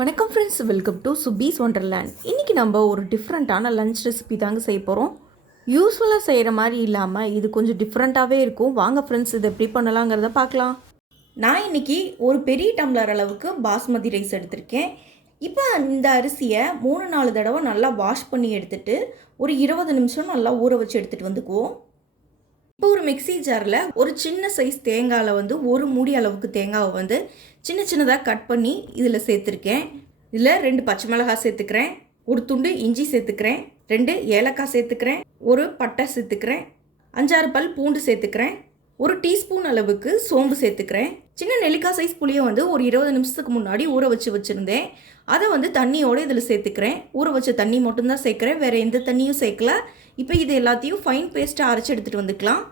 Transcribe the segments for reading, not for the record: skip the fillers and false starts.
வணக்கம் friends, welcome to சுபீஸ் wonderland. இன்றைக்கி நம்ம ஒரு டிஃப்ரெண்ட்டான லன்ச் ரெசிபி தாங்க செய்ய போகிறோம். யூஸ்ஃபுல்லாக செய்கிற மாதிரி இல்லாமல் இது கொஞ்சம் டிஃப்ரெண்ட்டாகவே இருக்கும். வாங்க ஃப்ரெண்ட்ஸ், இதை எப்படி பண்ணலாங்கிறத பார்க்கலாம். நான் இன்றைக்கி ஒரு பெரிய டம்ளர் அளவுக்கு பாஸ்மதி ரைஸ் எடுத்திருக்கேன். இப்போ இந்த அரிசியை 3-4 தடவை நல்லா வாஷ் பண்ணி எடுத்துகிட்டு ஒரு 20 நிமிஷம் நல்லா ஊற வச்சு எடுத்துகிட்டு வந்துக்குவோம். இப்போ ஒரு மிக்சி ஜாரில் ஒரு சின்ன சைஸ் தேங்காயில் ஒரு மூடி அளவுக்கு தேங்காவை சின்ன சின்னதாக கட் பண்ணி இதில் சேர்த்துருக்கேன். இதில் 2 பச்சை மிளகாய் சேர்த்துக்கிறேன், ஒரு துண்டு இஞ்சி சேர்த்துக்கிறேன், 2 ஏலக்காய் சேர்த்துக்கிறேன், ஒரு பட்டை சேர்த்துக்கிறேன், 5-6 பல் பூண்டு சேர்த்துக்கிறேன், ஒரு டீஸ்பூன் அளவுக்கு சோம்பு சேர்த்துக்கிறேன். சின்ன நெல்லிக்காய் சைஸ் புளியை ஒரு 20 நிமிஷத்துக்கு முன்னாடி ஊற வச்சுருந்தேன். அதை தண்ணியோடு இதில் சேர்த்துக்கிறேன். ஊற வச்ச தண்ணி மட்டும்தான் சேர்க்குறேன், வேறு எந்த தண்ணியும் சேர்க்கல. இப்போ இது எல்லாத்தையும் ஃபைன் பேஸ்ட்டாக அரைச்சி எடுத்துகிட்டு வந்துக்கலாம்.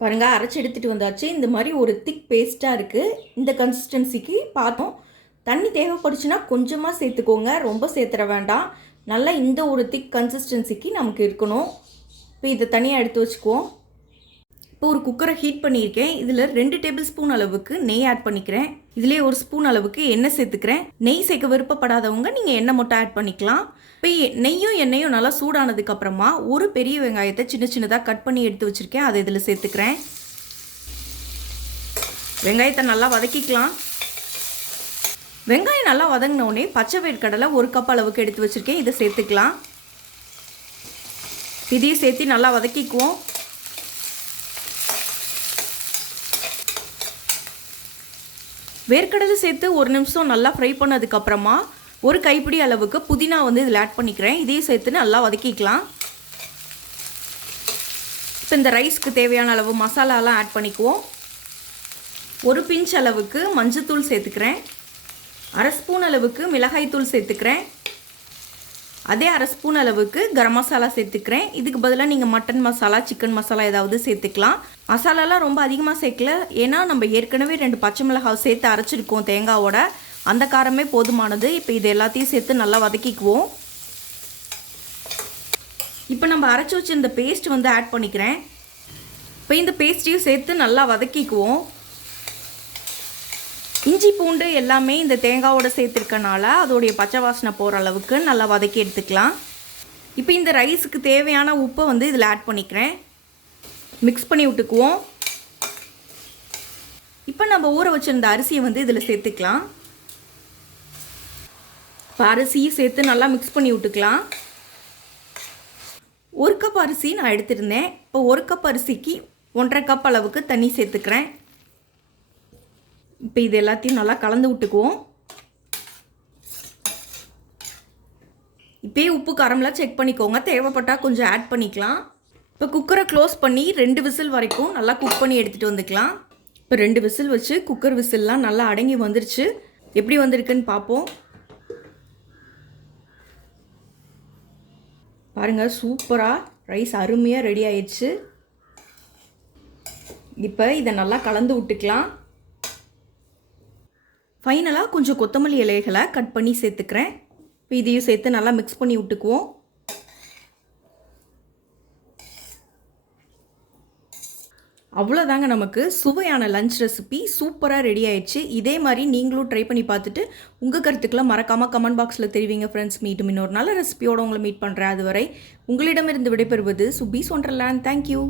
பாருங்கள், அரைச்சி எடுத்துகிட்டு வந்தாச்சு. இந்த மாதிரி ஒரு திக் பேஸ்ட்டாக இருக்குது. இந்த கன்சிஸ்டன்சிக்கு பார்த்தோம். தண்ணி தேவைப்படுச்சுன்னா கொஞ்சமாக சேர்த்துக்கோங்க, ரொம்ப சேர்த்துட வேண்டாம். நல்லா இந்த ஒரு திக் கன்சிஸ்டன்சிக்கு நமக்கு இருக்கணும். இப்போ இதை தனியாக எடுத்து வச்சுக்குவோம். இப்போ ஒரு குக்கரை ஹீட் பண்ணியிருக்கேன். இதில் 2 டேபிள் ஸ்பூன் அளவுக்கு நெய் ஆட் பண்ணிக்கிறேன். இதிலே 1 ஸ்பூன் அளவுக்கு எண்ணெய் சேர்த்துக்கிறேன். நெய் சேர்க்க விருப்பப்படாதவங்க நீங்கள் எண்ணெய் மட்டும் ஆட் பண்ணிக்கலாம். இப்போ நெய்யும் எண்ணெயும் நல்லா சூடானதுக்கப்புறமா ஒரு பெரிய வெங்காயத்தை சின்ன சின்னதாக கட் பண்ணி எடுத்து வச்சுருக்கேன். அதை இதில் சேர்த்துக்கிறேன். வெங்காயத்தை நல்லா வதக்கிக்கலாம். வெங்காயம் நல்லா வதங்கினோடனே பச்சை வேர்க்கடலை 1 கப் அளவுக்கு எடுத்து வச்சுருக்கேன். இதை சேர்த்துக்கலாம். இதையும் சேர்த்து நல்லா வதக்கிக்குவோம். வேர்க்கடலை சேர்த்து 1 நிமிஷம் நல்லா ஃப்ரை பண்ணதுக்கப்புறமா ஒரு கைப்பிடி அளவுக்கு புதினா இதில் ஆட் பண்ணிக்கிறேன். இதையும் சேர்த்து நல்லா வதக்கிக்கலாம். இப்போ இந்த ரைஸ்க்கு தேவையான அளவு மசாலாலாம் ஆட் பண்ணிக்குவோம். ஒரு பிஞ்ச் அளவுக்கு மஞ்சத்தூள் சேர்த்துக்கிறேன். 1/2 ஸ்பூன் அளவுக்கு மிளகாய்த்தூள் சேர்த்துக்கிறேன். அதே 1/2 ஸ்பூன் அளவுக்கு கரம் மசாலா சேர்த்துக்கிறேன். இதுக்கு பதிலாக நீங்கள் மட்டன் மசாலா, சிக்கன் மசாலா ஏதாவது சேர்த்துக்கலாம். மசாலாலாம் ரொம்ப அதிகமாக சேர்க்கல, ஏன்னா நம்ம ஏற்கனவே 2 பச்சை மிளகாய் சேர்த்து அரைச்சிருக்கோம் தேங்காவோட. அந்த காரமே போதுமானது. இப்போ இது எல்லாத்தையும் சேர்த்து நல்லா வதக்கிக்குவோம். இப்போ நம்ம அரைச்சி வச்சிருந்த பேஸ்ட் ஆட் பண்ணிக்கிறேன். இப்போ இந்த பேஸ்ட்டையும் சேர்த்து நல்லா வதக்கிக்குவோம். இஞ்சி பூண்டு எல்லாமே இந்த தேங்காவோட சேர்த்துருக்கனால அதோடைய பச்சை வாசனை போகிற அளவுக்கு நல்லா வதக்கி எடுத்துக்கலாம். இப்போ இந்த ரைஸுக்கு தேவையான உப்பை இதில் ஆட் பண்ணிக்கிறேன். மிக்ஸ் பண்ணி விட்டுக்குவோம். இப்போ நம்ம ஊற வச்சுருந்த அரிசியை இதில் சேர்த்துக்கலாம். இப்போ அரிசியும் சேர்த்து நல்லா மிக்ஸ் பண்ணி விட்டுக்கலாம். 1 கப் அரிசி நான் எடுத்திருந்தேன். இப்போ 1 கப் அரிசிக்கு 1.5 கப் அளவுக்கு தண்ணி சேர்த்துக்கிறேன். இப்போ இது எல்லாத்தையும் நல்லா கலந்து விட்டுக்குவோம். இப்போயே உப்பு காரம்லாம் செக் பண்ணிக்கோங்க, தேவைப்பட்டால் கொஞ்சம் ஆட் பண்ணிக்கலாம். இப்போ குக்கரை க்ளோஸ் பண்ணி 2 விசில் வரைக்கும் நல்லா குக் பண்ணி எடுத்துகிட்டு வந்துக்கலாம். இப்போ 2 விசில் வச்சு குக்கர் விசில்லாம் நல்லா அடங்கி வந்துருச்சு. எப்படி வந்திருக்குன்னு பார்ப்போம். பாருங்கள், சூப்பராக ரைஸ் அருமையாக ரெடி ஆயிடுச்சு. இப்போ இதை நல்லா கலந்து விட்டுக்கலாம். ஃபைனலாக கொஞ்சம் கொத்தமல்லி இலைகளை கட் பண்ணி சேர்த்துக்கிறேன். இப்போ இதையும் சேர்த்து நல்லா மிக்ஸ் பண்ணி விட்டுக்குவோம். அவ்வளோதாங்க, நமக்கு சுவையான லஞ்ச் ரெசிபி சூப்பராக ரெடி ஆயிடுச்சு. இதே மாதிரி நீங்களும் ட்ரை பண்ணி பார்த்துட்டு உங்கள் கருத்துக்களை மறக்காமல் கமெண்ட் பாக்ஸில் தெரிவிங்க ஃப்ரெண்ட்ஸ். மீட்டும் இன்னொரு நல்ல ரெசிபியோடு உங்களை மீட் பண்ணுறேன். அதுவரை உங்களிடமிருந்து விடைபெறுவது சுபீஸ் ஒண்டர்லேண்ட். தேங்க்யூ.